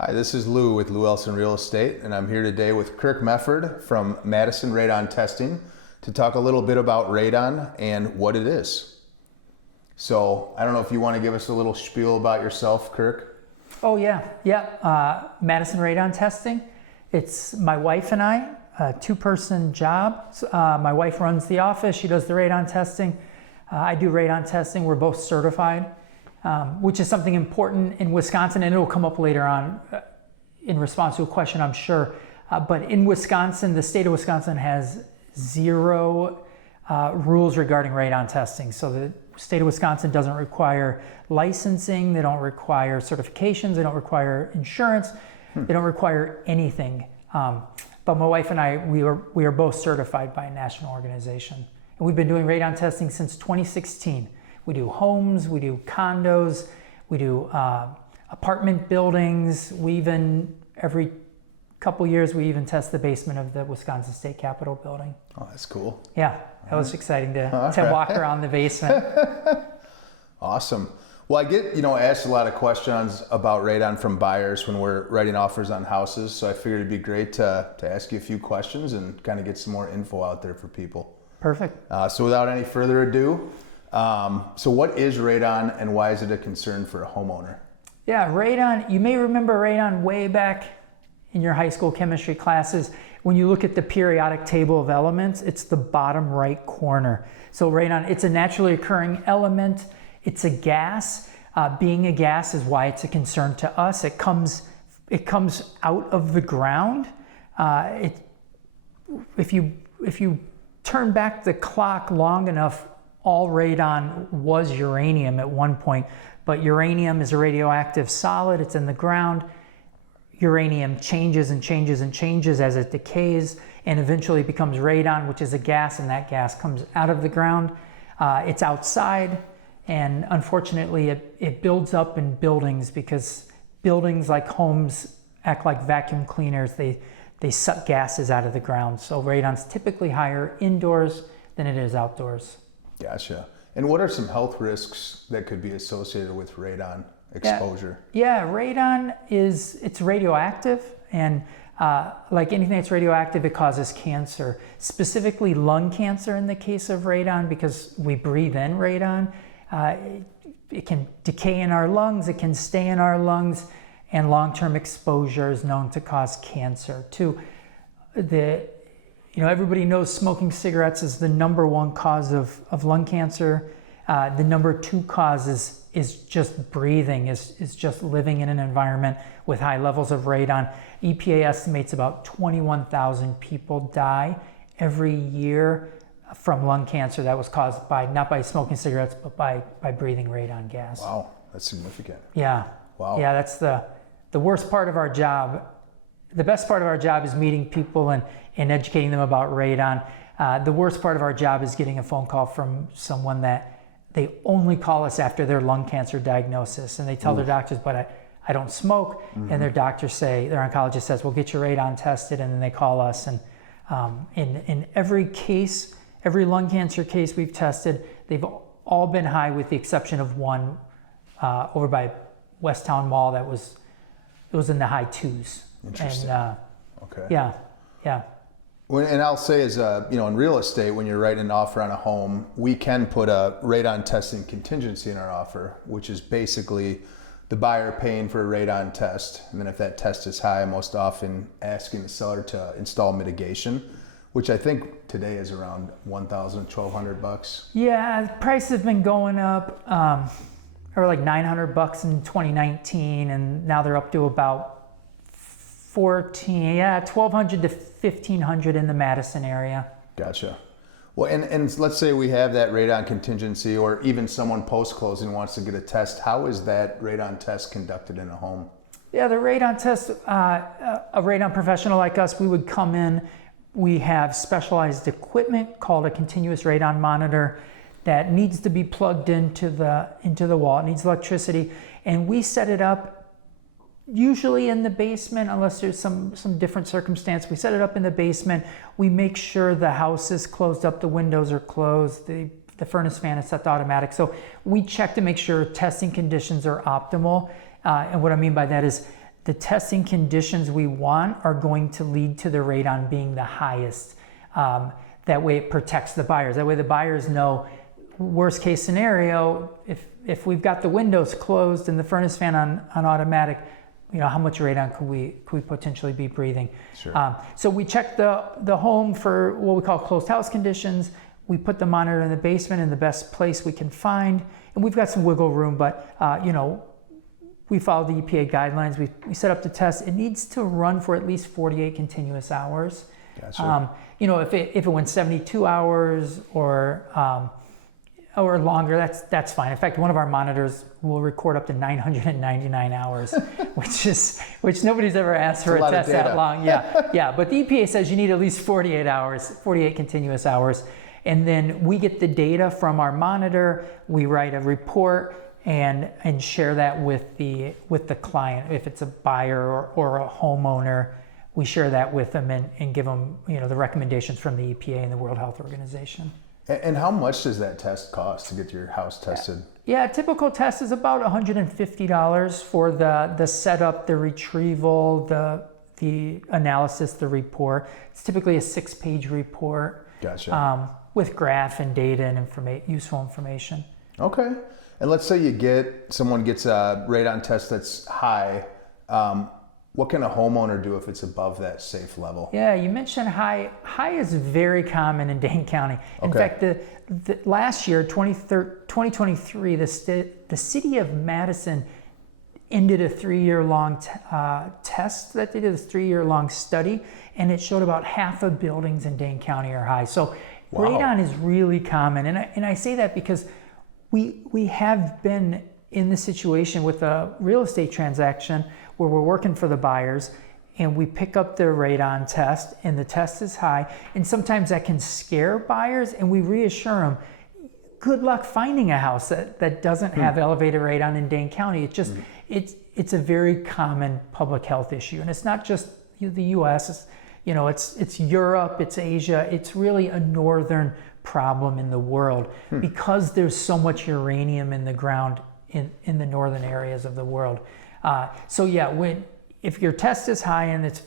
Hi, this is Lou with Lou Elson Real Estate, and I'm here today with Kirk Mefford from Madison Radon Testing to talk a little bit about radon and what it is. So, I don't know if you want to give us a little spiel about yourself, Kirk. Oh yeah. Madison Radon Testing. It's my wife and I, a two-person job. My wife runs the office. She does the radon testing. I do radon testing. We're both certified. Which is something important in Wisconsin, and it'll come up later on in response to a question, I'm sure. But in Wisconsin, the state of Wisconsin has zero rules regarding radon testing. So the state of Wisconsin doesn't require licensing, they don't require certifications, they don't require insurance, they don't require anything. But my wife and I, we are both certified by a national organization. And we've been doing radon testing since 2016. We do homes, we do condos, we do apartment buildings. We even, every couple years, we even test the basement of the Wisconsin State Capitol building. Oh, that's cool. Yeah, that was exciting to walk around the basement. Awesome. Well, I get, asked a lot of questions about radon from buyers when we're writing offers on houses. So I figured it'd be great to ask you a few questions and kind of get some more info out there for people. Perfect. So without any further ado, so what is radon and why is it a concern for a homeowner? Yeah, radon, you may remember radon way back in your high school chemistry classes. When you look at the periodic table of elements, it's the bottom right corner. So radon, it's a naturally occurring element. It's a gas. Being a gas is why it's a concern to us. It comes out of the ground. If you turn back the clock long enough, all radon was uranium at one point, but uranium is a radioactive solid. It's in the ground. Uranium changes and changes and changes as it decays and eventually becomes radon, which is a gas, and that gas comes out of the ground. It's outside, and unfortunately it builds up in buildings because buildings like homes act like vacuum cleaners. They suck gases out of the ground. So radon's typically higher indoors than it is outdoors. Gotcha. And what are some health risks that could be associated with radon exposure? Yeah, radon it's radioactive, and like anything that's radioactive, it causes cancer, specifically lung cancer in the case of radon, because we breathe in radon. It can decay in our lungs, it can stay in our lungs, and long-term exposure is known to cause cancer too. Everybody knows smoking cigarettes is the number one cause of lung cancer. The number two cause is just breathing, is just living in an environment with high levels of radon. EPA estimates about 21,000 people die every year from lung cancer that was caused not by smoking cigarettes, but by breathing radon gas. Wow, that's significant. Yeah. Wow. Yeah, that's the worst part of our job. The best part of our job is meeting people and educating them about radon. The worst part of our job is getting a phone call from someone that they only call us after their lung cancer diagnosis, and they tell their doctors, but I don't smoke. Mm-hmm. And their oncologist says, well, get your radon tested, and then they call us. And in every case, every lung cancer case we've tested, they've all been high with the exception of one over by West Town Mall that was in the high twos. Interesting. And, okay. Yeah. And I'll say in real estate, when you're writing an offer on a home, we can put a radon testing contingency in our offer, which is basically the buyer paying for a radon test. And then if that test is high, most often asking the seller to install mitigation, which I think today is around $1,000, $1,200. Yeah, prices have been going up. They were like $900 in 2019, and now they're up to about $1,200 to $1,500 in the Madison area. Gotcha. Well, and let's say we have that radon contingency, or even someone post-closing wants to get a test. How is that radon test conducted in a home? Yeah, the radon test, a radon professional like us, we would come in. We have specialized equipment called a continuous radon monitor that needs to be plugged into the wall. It needs electricity, and we set it up usually in the basement, unless there's some different circumstance. We set it up in the basement. We make sure the house is closed up, the windows are closed, the furnace fan is set to automatic. So we check to make sure testing conditions are optimal. And what I mean by that is the testing conditions we want are going to lead to the radon being the highest. That way it protects the buyers. That way the buyers know, worst case scenario, if we've got the windows closed and the furnace fan on automatic, how much radon could we potentially be breathing? Sure. So we check the home for what we call closed house conditions. We put the monitor in the basement in the best place we can find, and we've got some wiggle room, but we follow the EPA guidelines. We set up the test. It needs to run for at least 48 continuous hours. Gotcha. If it went 72 hours or longer, that's fine. In fact, one of our monitors will record up to 999 hours, which nobody's ever asked for a test that long. Yeah. But the EPA says you need at least 48 hours, 48 continuous hours. And then we get the data from our monitor, we write a report and share that with the client. If it's a buyer or a homeowner, we share that with them and give them the recommendations from the EPA and the World Health Organization. And how much does that test cost to get your house tested? Yeah, a typical test is about $150 for the setup, the retrieval, the analysis, the report. It's typically a 6-page report. Gotcha. With graph and data and useful information. Okay. And let's say someone gets a radon test that's high. What can a homeowner do if it's above that safe level? Yeah, you mentioned high. High is very common in Dane County. In fact, the last year, 2023, the city of Madison ended a 3-year-long test that they did, a 3-year-long study, and it showed about half of buildings in Dane County are high. So wow. Radon is really common, and I say that because we have been in the situation with a real estate transaction where we're working for the buyers and we pick up their radon test and the test is high, and sometimes that can scare buyers, and we reassure them, good luck finding a house that doesn't have elevated radon in Dane County. It's just it's a very common public health issue, and it's not just the US, it's Europe, it's Asia, it's really a northern problem in the world because there's so much uranium in the ground in the northern areas of the world. So yeah, if your test is high and it's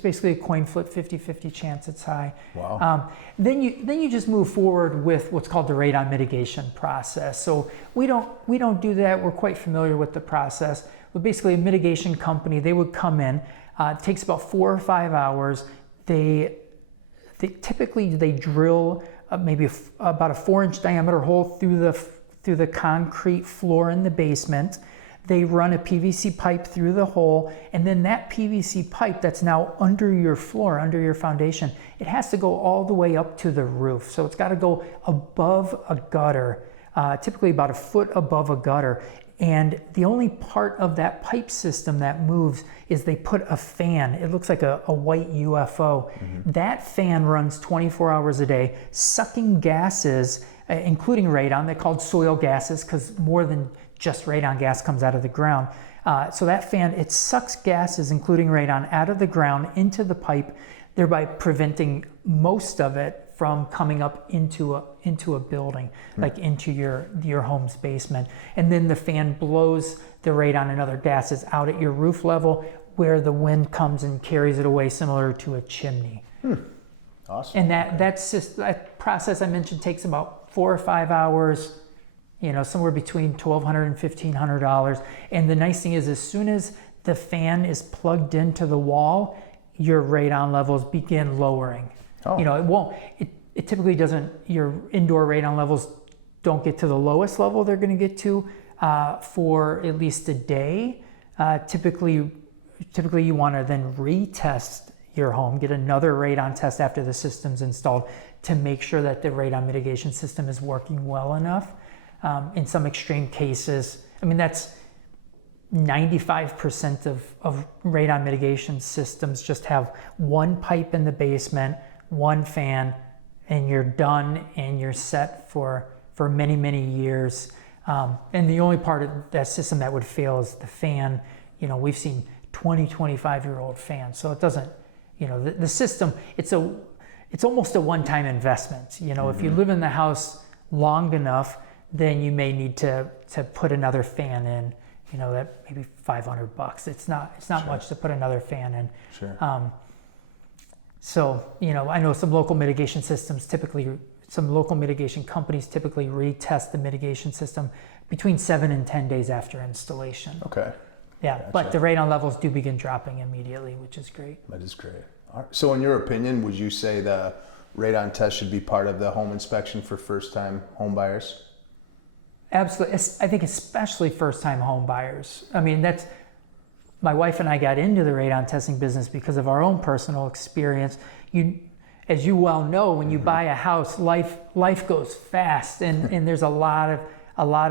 basically a coin flip, 50-50 chance it's high. Wow. Then you just move forward with what's called the radon mitigation process. So we don't do that. We're quite familiar with the process. But basically, a mitigation company, they would come in. It takes about 4 or 5 hours. They typically drill maybe about a 4-inch diameter hole through the concrete floor in the basement. They run a PVC pipe through the hole, and then that PVC pipe that's now under your floor, under your foundation, it has to go all the way up to the roof. So it's got to go above a gutter, typically about a foot above a gutter. And the only part of that pipe system that moves is they put a fan. It looks like a white UFO. That fan runs 24 hours a day, sucking gases, including radon. They're called soil gases because more than just radon gas comes out of the ground. So that fan, it sucks gases, including radon, out of the ground into the pipe, thereby preventing most of it from coming up into a building, like into your home's basement. And then the fan blows the radon and other gases out at your roof level, where the wind comes and carries it away, similar to a chimney. Awesome. And that process I mentioned takes about 4 or 5 hours. Somewhere between $1,200 and $1,500. And the nice thing is, as soon as the fan is plugged into the wall, your radon levels begin lowering. Oh. It typically doesn't, your indoor radon levels don't get to the lowest level they're going to get to for at least a day. Typically you want to then retest your home, get another radon test after the system's installed to make sure that the radon mitigation system is working well enough. In some extreme cases, that's 95% of radon mitigation systems just have one pipe in the basement, one fan, and you're done and you're set for many, many years. And the only part of that system that would fail is the fan. We've seen 20, 25-year-old fans. So it doesn't, the system, it's almost a one-time investment. If you live in the house long enough, then you may need to put another fan in, that maybe $500. It's not Sure. much to put another fan in. Sure. So, I know some local mitigation companies typically retest the mitigation system between 7 and 10 days after installation. Okay. Yeah, Gotcha. but the radon levels do begin dropping immediately, which is great. That is great. All right. So in your opinion, would you say the radon test should be part of the home inspection for first-time home buyers? Absolutely. I think especially first-time home buyers. I mean, my wife and I got into the radon testing business because of our own personal experience. As you well know, when you buy a house, life goes fast, and there's a lot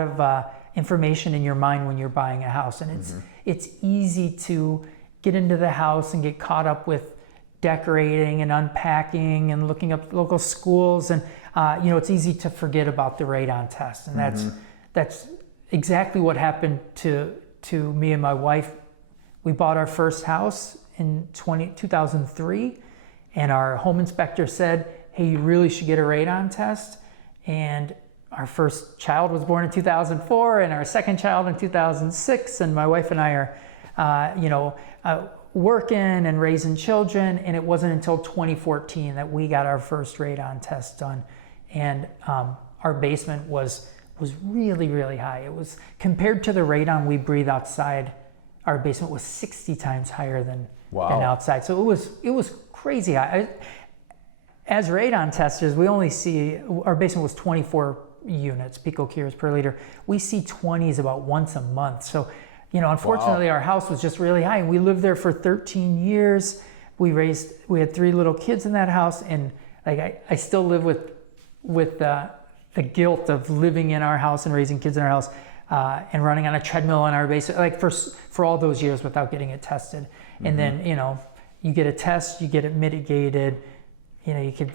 of information in your mind when you're buying a house, and it's easy to get into the house and get caught up with decorating and unpacking and looking up local schools, and it's easy to forget about the radon test, and that's exactly what happened to me and my wife. We bought our first house in 2003, and our home inspector said, hey, you really should get a radon test. And our first child was born in 2004, and our second child in 2006, and my wife and I are working and raising children, and it wasn't until 2014 that we got our first radon test done. And our basement was really, really high. It was, compared to the radon we breathe outside, our basement was 60 times higher than outside. So it was crazy high. As radon testers, we only see, our basement was 24 units, picocuries per liter. We see 20s about once a month. So, unfortunately our house was just really high, and we lived there for 13 years. We had 3 little kids in that house, and I still live with the guilt of living in our house and raising kids in our house, and running on a treadmill in our basement, for all those years without getting it tested. And then, you get a test, you get it mitigated, you could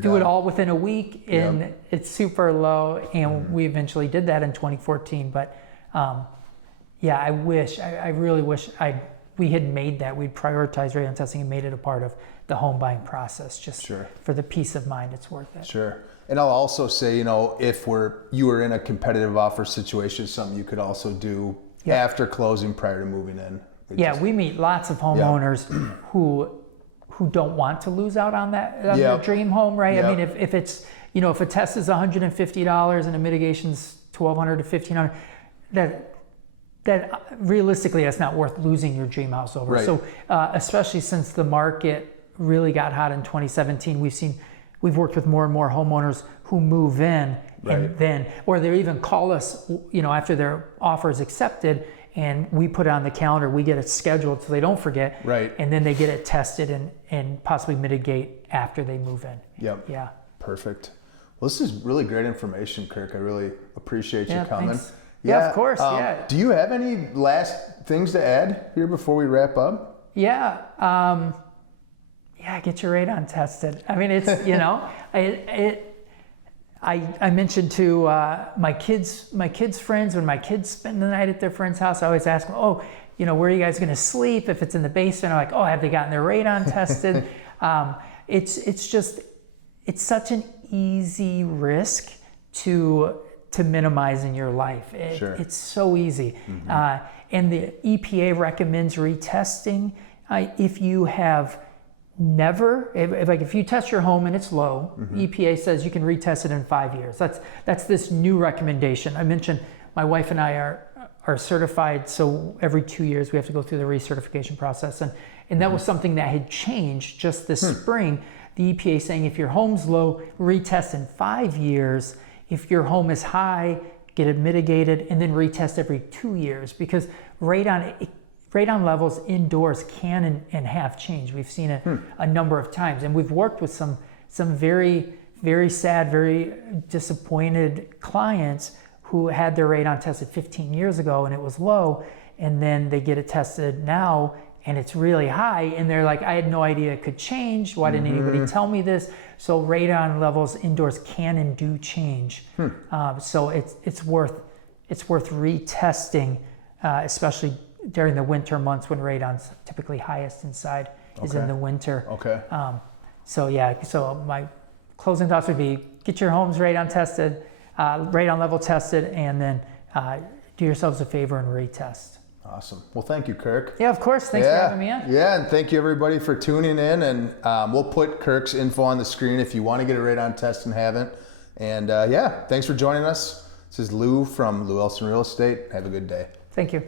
do it all within a week, and it's super low. And we eventually did that in 2014. But I really wish we had made that. We'd prioritized radon testing and made it a part of the home buying process, just for the peace of mind. It's worth it. Sure. And I'll also say, if you were in a competitive offer situation, something you could also do after closing, prior to moving in. We meet lots of homeowners who don't want to lose out on their dream home, right? Yep. I mean, if it's, if a test is $150 and a mitigation's $1,200 to $1,500, that realistically, that's not worth losing your dream house over. Right. So especially since the market really got hot in 2017, we've worked with more and more homeowners who move in, or they even call us, after their offer is accepted, and we put it on the calendar, we get it scheduled so they don't forget, and then they get it tested and possibly mitigate after they move in. Yep. Yeah. Perfect. Well, this is really great information, Kirk. I really appreciate you coming. Thanks. Yeah, of course. Do you have any last things to add here before we wrap up? Yeah. Get your radon tested. I mean, it's, I mentioned to my kids' friends, when my kids spend the night at their friend's house, I always ask them, where are you guys going to sleep? If it's in the basement, I'm like, have they gotten their radon tested? It's such an easy risk to minimize in your life. It's so easy. And the EPA recommends retesting if you have never, if you test your home and it's low, EPA says you can retest it in 5 years. That's this new recommendation. I mentioned my wife and I are certified, so every 2 years we have to go through the recertification process, and that was something that had changed just this spring. The EPA saying if your home's low, retest in 5 years. If your home is high, get it mitigated, and then retest every 2 years, because radon levels indoors can and have changed. We've seen it a number of times, and we've worked with some very, very sad, very disappointed clients who had their radon tested 15 years ago and it was low, and then they get it tested now and it's really high, and they're like, I had no idea it could change. Why didn't anybody tell me this? So radon levels indoors can and do change. So it's worth retesting, especially during the winter months when radon's typically highest inside is in the winter. Okay. So my closing thoughts would be: get your homes radon tested, radon level tested, and then do yourselves a favor and retest. Awesome. Well, thank you, Kirk. Yeah, of course. Thanks for having me on. Yeah, and thank you everybody for tuning in. And we'll put Kirk's info on the screen if you want to get a radon test and haven't. And yeah, thanks for joining us. This is Lou from Lou Elson Real Estate. Have a good day. Thank you.